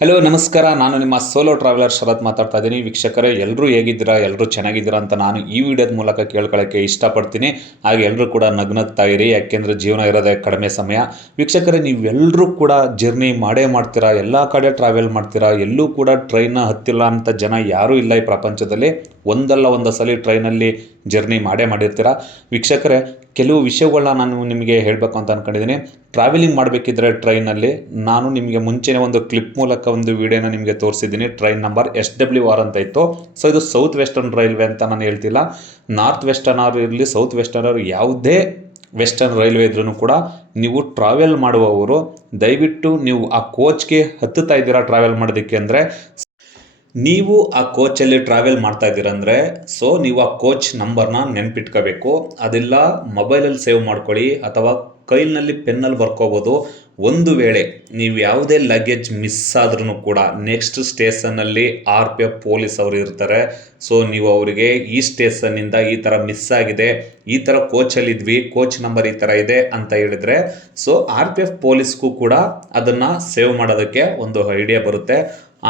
Hello ನಮಸ್ಕಾರ. ನಾನು ನಿಮ್ಮ ಸೋಲೋ ಟ್ರಾವೆಲರ್ ಶರತ್ ಮಾತಾಡ್ತಾ ಇದ್ದೀನಿ. ವೀಕ್ಷಕರೇ ಎಲ್ಲರೂ ಹೇಗಿದ್ದೀರಾ? ಎಲ್ಲರೂ ಚೆನ್ನಾಗಿದ್ದೀರಾ ಅಂತ ನಾನು ಈ ವಿಡಿಯೋದ ಮೂಲಕ ಕೇಳ್ಕೊಳ್ಳೋಕ್ಕೆ ಇಷ್ಟಪಡ್ತೀನಿ. ಹಾಗೆ ಎಲ್ಲರೂ ಕೂಡ ನಗ್ನಗ್ತಾ ಇರಿ. ಯಾಕೆಂದರೆ ಜೀವನ ಇರೋದೇ ಕಡಿಮೆ ಸಮಯ. ವೀಕ್ಷಕರೇ ನೀವೆಲ್ಲರೂ ಕೂಡ ಜರ್ನಿ ಮಾಡೇ ಮಾಡ್ತೀರಾ? ಎಲ್ಲ ಕಡೆ ಟ್ರಾವೆಲ್ ಮಾಡ್ತೀರಾ? ಎಲ್ಲೂ ಕೂಡ ಟ್ರೈನ್ನ ಹತ್ತಿಲ್ಲ ಅಂತ ಜನ ಯಾರೂ ಇಲ್ಲ ಈ ಪ್ರಪಂಚದಲ್ಲಿ. ಒಂದಲ್ಲ ಒಂದು ಸಲ ಟ್ರೈನಲ್ಲಿ ಜರ್ನಿ ಮಾಡೇ ಮಾಡಿರ್ತೀರಾ? ವೀಕ್ಷಕರೇ, ಕೆಲವು ವಿಷಯಗಳನ್ನ ನಾನು ನಿಮಗೆ ಹೇಳಬೇಕು ಅಂತ ಅಂದ್ಕೊಂಡಿದ್ದೀನಿ ಟ್ರಾವೆಲಿಂಗ್ ಮಾಡಬೇಕಿದ್ರೆ ಟ್ರೈನಲ್ಲಿ ನಾನು ನಿಮಗೆ ಮುಂಚೆನೇ ಒಂದು ಕ್ಲಿಪ್ ಮೂಲಕ ಒಂದು ವಿಡಿಯೋನ ನಿಮಗೆ ತೋರಿಸಿದ್ದೀನಿ. Train number S W R ಅಂತ ಇತ್ತು. ಸೊ ಇದು ಸೌತ್ ವೆಸ್ಟರ್ನ್ ರೈಲ್ವೆ ಅಂತ ನಾನು ಹೇಳ್ತಿಲ್ಲ. ನಾರ್ತ್ ವೆಸ್ಟರ್ನ್ ಅವರು ಇರಲಿ ಸೌತ್ ವೆಸ್ಟರ್ನ್ ಅವರು ಯಾವುದೇ ವೆಸ್ಟರ್ನ್ ರೈಲ್ವೆ ಇದ್ರೂ ಕೂಡ ನೀವು ಟ್ರಾವೆಲ್ ಮಾಡುವವರು ದಯವಿಟ್ಟು ನೀವು ಆ ಕೋಚ್ಗೆ ಹತ್ತುತ್ತಾ ಇದ್ದೀರಾ ಟ್ರಾವೆಲ್ ಮಾಡೋದಕ್ಕೆ ಅಂದರೆ, ನೀವು ಆ ಕೋಚಲ್ಲಿ ಟ್ರಾವೆಲ್ ಮಾಡ್ತಾ ಇದ್ದೀರಂದರೆ ಸೊ ನೀವು ಆ ಕೋಚ್ ನಂಬರ್ನ ನೆನ್ಪಿಟ್ಕೋಬೇಕು. ಅದೆಲ್ಲ ಮೊಬೈಲಲ್ಲಿ ಸೇವ್ ಮಾಡ್ಕೊಳ್ಳಿ, ಅಥವಾ ಕೈಲಿನಲ್ಲಿ ಪೆನ್ನಲ್ಲಿ ಬರ್ಕೋಬೋದು. ಒಂದು ವೇಳೆ ನೀವು ಯಾವುದೇ ಲಗೇಜ್ ಮಿಸ್ ಆದ್ರೂ ಕೂಡ ನೆಕ್ಸ್ಟ್ ಸ್ಟೇಷನ್ನಲ್ಲಿ ಆರ್ ಪಿ ಎಫ್ ಪೊಲೀಸ್ ಅವರು ಇರ್ತಾರೆ. ಸೊ ನೀವು ಅವರಿಗೆ ಈ ಸ್ಟೇಷನ್ನಿಂದ ಈ ಥರ ಮಿಸ್ ಆಗಿದೆ, ಈ ಥರ ಕೋಚಲ್ಲಿದ್ವಿ ಕೋಚ್ ನಂಬರ್ ಈ ಥರ ಇದೆ ಅಂತ ಹೇಳಿದರೆ ಸೊ ಆರ್ ಪಿ ಎಫ್ ಪೊಲೀಸ್ಗೂ ಕೂಡ ಅದನ್ನು ಸೇವ್ ಮಾಡೋದಕ್ಕೆ ಒಂದು ಐಡಿಯಾ ಬರುತ್ತೆ.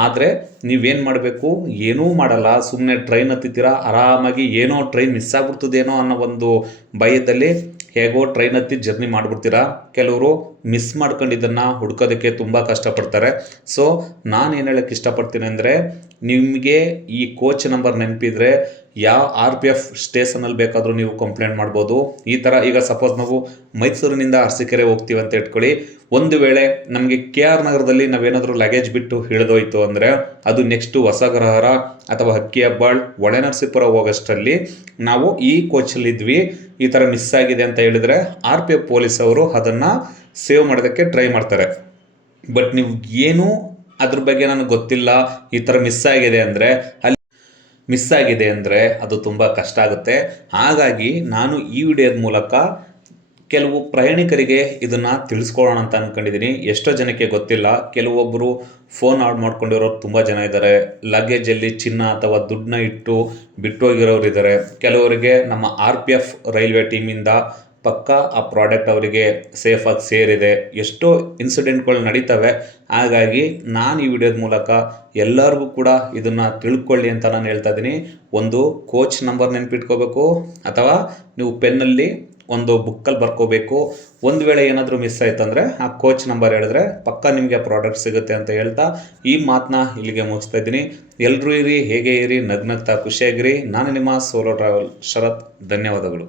ಆದರೆ, ನೀವೇನು ಮಾಡಬೇಕು? ಏನೂ ಮಾಡಲ್ಲ. ಸುಮ್ಮನೆ ಟ್ರೈನ್ ಹತ್ತಿದ್ದೀರಾ? ಆರಾಮಾಗಿ ಏನೋ ಟ್ರೈನ್ ಮಿಸ್ ಆಗ್ಬಿಡ್ತದೇನೋ ಅನ್ನೋ ಒಂದು ಭಯದಲ್ಲಿ ಹೇಗೋ ಟ್ರೈನ್ ಹತ್ತಿ ಜರ್ನಿ ಮಾಡಿಬಿಡ್ತೀರಾ? ಕೆಲವರು ಮಿಸ್ ಮಾಡ್ಕೊಂಡಿದ್ದನ್ನು ಹುಡ್ಕೋದಕ್ಕೆ ತುಂಬ ಕಷ್ಟಪಡ್ತಾರೆ. ಸೊ ನಾನು ಏನು ಹೇಳೋಕ್ಕೆ ಇಷ್ಟಪಡ್ತೀನಿ ಅಂದರೆ ನಿಮಗೆ ಈ ಕೋಚ್ ನಂಬರ್ ನೆನಪಿದ್ರೆ ಯಾವ ಆರ್ ಪಿ ಎಫ್ ಸ್ಟೇಷನಲ್ಲಿ ಬೇಕಾದರೂ ನೀವು ಕಂಪ್ಲೇಂಟ್ ಮಾಡ್ಬೋದು. ಈ ಥರ ಈಗ ಸಪೋಸ್ ನಾವು ಮೈಸೂರಿನಿಂದ ಅರಸೀಕೆರೆ ಹೋಗ್ತೀವಿ ಅಂತ ಇಟ್ಕೊಳ್ಳಿ. ಒಂದು ವೇಳೆ ನಮಗೆ ಕೆ ಆರ್ ನಗರದಲ್ಲಿ ನಾವೇನಾದರೂ ಲಗೇಜ್ ಬಿಟ್ಟು ಹಿಡಿದೋಯ್ತು ಅಂದರೆ ಅದು ನೆಕ್ಸ್ಟು ಹೊಸಗ್ರಹರ ಅಥವಾ ಹಕ್ಕಿ ಹೆಬ್ಬಾಳ್ ಒಳನರಸೀಪುರ ಹೋಗೋಷ್ಟರಲ್ಲಿ ನಾವು ಈ ಕೋಚಲ್ಲಿದ್ವಿ ಈ ಥರ ಮಿಸ್ ಆಗಿದೆ ಅಂತ ಹೇಳಿದರೆ ಆರ್ ಪಿ ಎಫ್ ಪೊಲೀಸವರು ಅದನ್ನು ಸೇವ್ ಮಾಡೋದಕ್ಕೆ ಟ್ರೈ ಮಾಡ್ತಾರೆ. ಬಟ್ ನೀವು ಏನೂ ಅದ್ರ ಬಗ್ಗೆ ನನಗೆ ಗೊತ್ತಿಲ್ಲ. ಈ ಥರ ಮಿಸ್ ಆಗಿದೆ ಅಂದರೆ ಅಲ್ಲಿ ಮಿಸ್ ಆಗಿದೆ ಅಂದರೆ ಅದು ತುಂಬ ಕಷ್ಟ ಆಗುತ್ತೆ. ಹಾಗಾಗಿ ನಾನು ಈ ವಿಡಿಯೋದ ಮೂಲಕ ಕೆಲವು ಪ್ರಯಾಣಿಕರಿಗೆ ಇದನ್ನು ತಿಳಿಸ್ಕೊಳ್ಳೋಣ ಅಂತ ಅಂದ್ಕೊಂಡಿದ್ದೀನಿ ಎಷ್ಟೋ ಜನಕ್ಕೆ ಗೊತ್ತಿಲ್ಲ. ಕೆಲವೊಬ್ಬರು ಫೋನ್ ಆರ್ಡ್ ಮಾಡ್ಕೊಂಡಿರೋರು ತುಂಬ ಜನ ಇದ್ದಾರೆ. ಲಗೇಜಲ್ಲಿ ಚಿನ್ನ ಅಥವಾ ದುಡ್ಡನ್ನ ಇಟ್ಟು ಬಿಟ್ಟೋಗಿರೋರು ಇದ್ದಾರೆ ಕೆಲವರಿಗೆ ನಮ್ಮ ಆರ್ ಪಿ ಎಫ್ ರೈಲ್ವೆ ಟೀಮಿಂದ ಪಕ್ಕ ಆ ಪ್ರಾಡಕ್ಟ್ ಅವರಿಗೆ ಸೇಫಾಗಿ ಸೇರಿದೆ. ಎಷ್ಟೋ ಇನ್ಸಿಡೆಂಟ್ಗಳು ನಡೀತವೆ. ಹಾಗಾಗಿ ನಾನು ಈ ವಿಡಿಯೋದ ಮೂಲಕ ಎಲ್ಲರಿಗೂ ಕೂಡ ಇದನ್ನು ತಿಳ್ಕೊಳ್ಳಿ ಅಂತ ನಾನು ಹೇಳ್ತಾ ಇದ್ದೀನಿ. ಒಂದು ಕೋಚ್ ನಂಬರ್ ನೆನ್ಪಿಟ್ಕೋಬೇಕು, ಅಥವಾ ನೀವು ಪೆನ್ನಲ್ಲಿ ಒಂದು ಬುಕ್ಕಲ್ಲಿ ಬರ್ಕೋಬೇಕು. ಒಂದು ವೇಳೆ ಏನಾದರೂ ಮಿಸ್ ಆಯ್ತಂದರೆ ಆ ಕೋಚ್ ನಂಬರ್ ಹೇಳಿದ್ರೆ ಪಕ್ಕ ನಿಮಗೆ ಆ ಪ್ರಾಡಕ್ಟ್ ಸಿಗುತ್ತೆ ಅಂತ ಹೇಳ್ತಾ ಈ ಮಾತನ್ನ ಇಲ್ಲಿಗೆ ಮುಗಿಸ್ತಾ ಇದ್ದೀನಿ. ಎಲ್ಲರೂ ಇರಿ, ಹೇಗೆ ಇರಿ, ನಗ್ನಗ್ತಾ, ಖುಷಿಯಾಗಿರಿ. ನಾನು ನಿಮ್ಮ ಸೋಲೋ ಟ್ರಾವೆಲ್ ಶರತ್. ಧನ್ಯವಾದಗಳು.